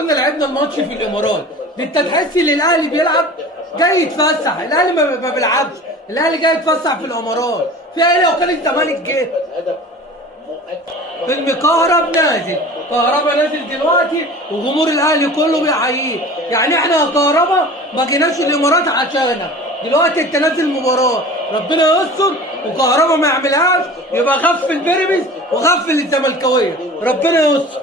كنا لعبنا الماتش في الامارات، انت تحس ان الاهلي بيلعب جاي يتفسح، الاهلي ما بيلعبش، الاهلي جاي يتفسح في الامارات. في ايه لو كان الزمالك جه؟ المكهرب نازل، كهربا نازل دلوقتي وجمهور الاهلي كله بيحييه، يعني احنا يا كهربا ما جيناش الامارات عشانك، دلوقتي انت نازل مباراه ربنا يستر وكهربا ما يعملهاش، يبقى غفل بيراميدز وغفل الزملكاويه ربنا يستر.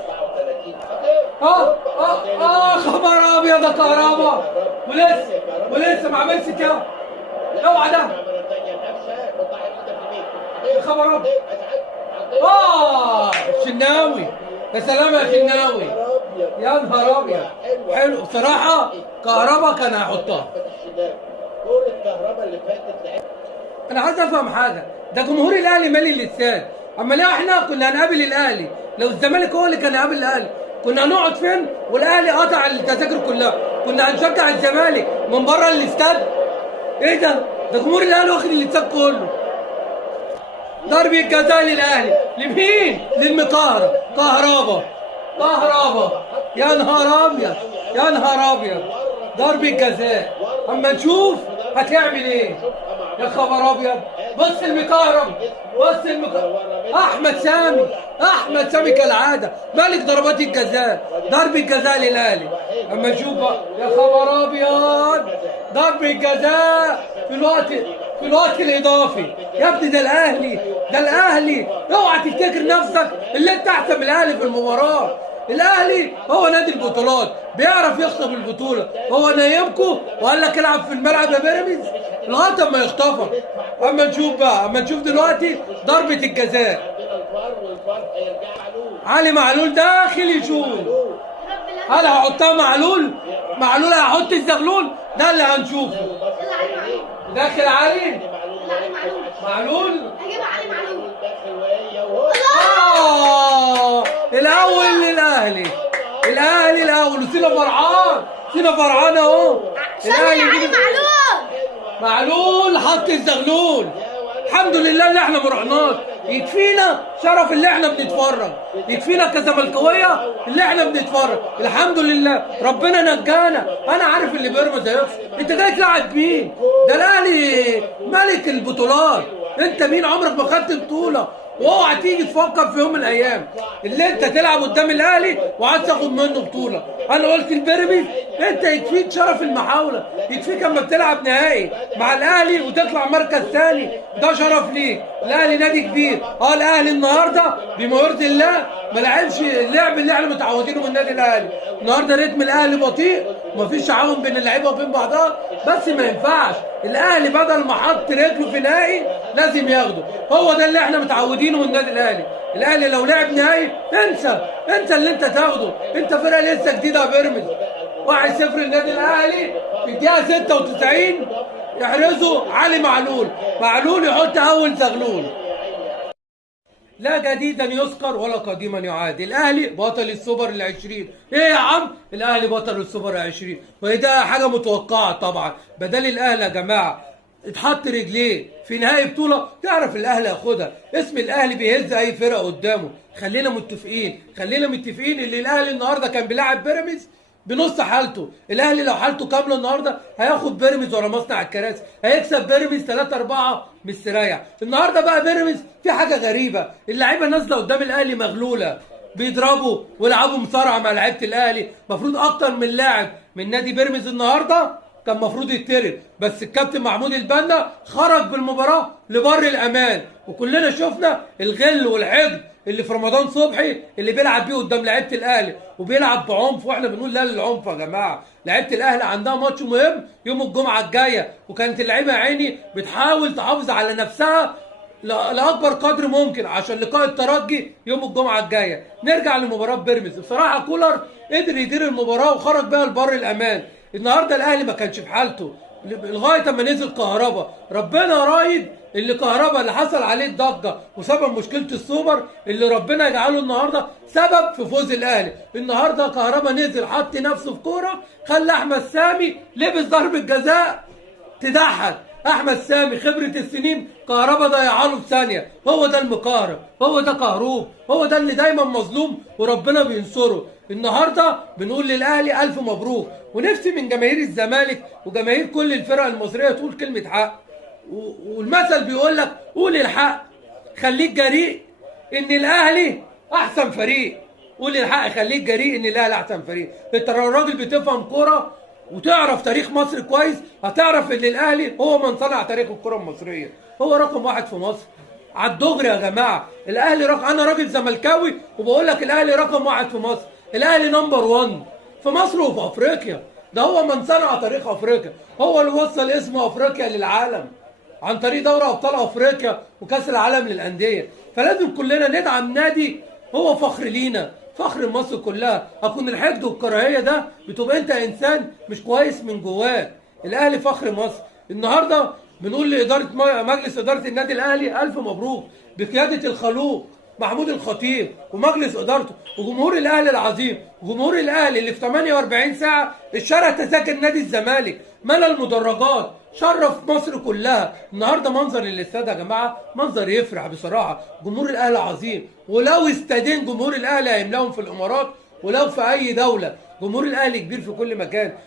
خبر ابيض يا كهربا، ولسه ما عملش كده، اوعى ده خبر ابيض. الشناوي، يا سلام يا شناوي، يا نهار ابيض، حلو بصراحه. كهربا كان هيحطها. انا عايز افهم حاجه، ده جمهور الاهلي مالي الاستاد، اما ليه احنا كنا هنقابل الاهلي؟ لو الزمالك هو اللي كان هيقابل الاهلي كنا هنقعد فين؟ والاهلي قطع التذاكر كلها، كنا هنشجع الزمالك من بره الاستاد؟ ايه ده؟ ده جمهور الاهلي واخد الاستاد كله. ضربة جزاء للاهلي، لمين؟ للمكهرب، كهربا، يا نهار ابيض، يا نهار ابيض، ضربة جزاء. اما نشوف هتعمل ايه؟ يا خبر ابيض، بص المكهرب، احمد سامي كالعاده ملك ضربات الجزاء، ضربة جزاء للاهلي. اما نشوف بقى، يا خبر ابيض، ضربة جزاء في الوقت الاضافي. يا ابني ده الاهلي، اوعى تفتكر نفسك اللي انت احسن من الاهلي في المباراه. الاهلي هو نادي البطولات، بيعرف يخطف البطوله، هو نايمكم وقال لك العب في الملعب يا بيراميدز لغايه اما يخطفك. اما نشوف دلوقتي ضربه الجزاء. علي معلول داخل يشوف، هل هيحطها معلول هيحط الزغلول؟ ده اللي هنشوفه. داخل علي معلول، الاول للاهلي، الاول، وسينا فرحان اهو. الاهلي معلول حط الزغلول. الحمد لله اللي احنا ما رحناش، يكفينا شرف اللي احنا بنتفرج، يكفينا كزملكاويه اللي احنا بنتفرج. الحمد لله ربنا نجانا. انا عارف اللي بيراميدز هيخسر، انت جاي تلعب مين؟ ده الاهلي ملك البطولات، انت مين؟ عمرك ما خدت بطوله، واوعى تيجي تفكر في يوم من الايام اللي انت تلعب قدام الاهلي وعايز تاخد منه بطوله. انا قلت البيراميدز انت يكفيك شرف المحاوله، يكفيك اما بتلعب نهائي مع الاهلي وتطلع مركز ثاني، ده شرف ليك. الاهلي نادي كبير، الاهلي النهارده بما يرضي الله ما لعبش اللعب اللي احنا متعودينه من النادي الاهلي. النهارده رتم الاهلي بطيء ومفيش تعاون بين اللعيبه وبين بعضها، بس ما ينفعش الاهلي بدل ما حط رجله في نهائي لازم ياخده. هو ده اللي احنا متعودينه من النادي الاهلي. الاهلي لو لعب نهائي انسى اللي انت تاخده، انت فرقه لسه جديده يا بيراميدز. 1-0 النادي الاهلي في الدقيقه 96 يحرزوا علي معلول يحط اول زغلول. لا جديدا يذكر ولا قديما يعاد، الاهلي بطل السوبر ال20. ايه يا عم؟ الاهلي بطل السوبر ال20، وده حاجه متوقعه طبعا. بدل الاهلي يا جماعه اتحط رجليه في نهائي بطوله تعرف الاهلي ياخدها، اسم الاهلي بيهز اي فرقه قدامه. خلينا متفقين اللي الاهلي النهارده كان بيلاعب بيراميدز بنص حالته. الاهلي لو حالته كامله النهارده هياخد بيراميدز ورا مصنع الكراسي، هيكسب بيراميدز 3-4 مستريح. النهارده بقى بيراميدز في حاجه غريبه، اللعيبه نازله قدام الاهلي مغلوله، بيضربوا ويلعبوا مصارعه مع لعيبه الاهلي. المفروض اكتر من لاعب من نادي بيراميدز النهارده كان المفروض يتطرد، بس الكابتن محمود البنا خرج بالمباراه لبر الامان، وكلنا شفنا الغل والحقد اللي في رمضان صبحي اللي بيلعب بيه قدام لعيبه الاهلي، وبيلعب بعنف، واحنا بنقول لا للعنف يا جماعه. لعيبه الاهلي عندها ماتش مهم يوم الجمعه الجايه، وكانت اللعيبه يا عيني بتحاول تحافظ على نفسها لاكبر قدر ممكن عشان لقاء الترجي يوم الجمعه الجايه. نرجع لمباراه بيراميدز، بصراحه كولر قدر يدير المباراه وخرج بيها لبر الامان. النهارده الاهلي ما كانش في حالته لغايه اما نزل كهربا. ربنا رايد اللي كهربا اللي حصل عليه الضجه وسبب مشكله السوبر، اللي ربنا يجعله النهارده سبب في فوز الاهلي. النهارده كهربا نزل حط نفسه في كوره، خلى احمد سامي لبس ضربه جزاء تضحك. احمد سامي خبره السنين، كهربا ضيعها له في ثانيه. هو ده المكهرب، هو ده كهروب، هو ده اللي دايما مظلوم وربنا بينصره. النهارده بنقول للاهلي الف مبروك، ونفسي من جماهير الزمالك وجماهير كل الفرق المصريه تقول كلمه حق. والمثل بيقول لك قول الحق خليك جريء ان الاهلي احسن فريق. قول الحق خليك جريء ان الاهلي احسن فريق. انت لو راجل بتفهم كوره وتعرف تاريخ مصر كويس هتعرف ان الاهلي هو من صنع تاريخ الكره المصريه، هو رقم واحد في مصر. على الدغري يا جماعه، الاهلي انا راجل زملكاوي وبقول لك الاهلي رقم واحد في مصر. الاهلي نمبر 1 في مصر وفي افريقيا. ده هو من صنع تاريخ افريقيا، هو اللي وصل اسم افريقيا للعالم عن طريق دوري ابطال افريقيا وكاس العالم للانديه. فلازم كلنا ندعم نادي هو فخر لينا، فخر مصر كلها. اكون الحقد والكراهيه ده بتبقى انت انسان مش كويس من جواك. الاهلي فخر مصر. النهارده بنقول لاداره مجلس اداره النادي الاهلي الف مبروك بقياده الخلوق محمود الخطيب ومجلس ادارته وجمهور الاهلي العظيم. جمهور الاهلي اللي في 48 ساعه اشترى تذاكر نادي الزمالك، ملى المدرجات، شرف مصر كلها. النهارده منظر الاستاد يا جماعه منظر يفرح بصراحه. جمهور الاهلي عظيم، ولو استادين جمهور الاهلي هيملاهم في الامارات ولو في اي دوله. جمهور الاهلي كبير في كل مكان.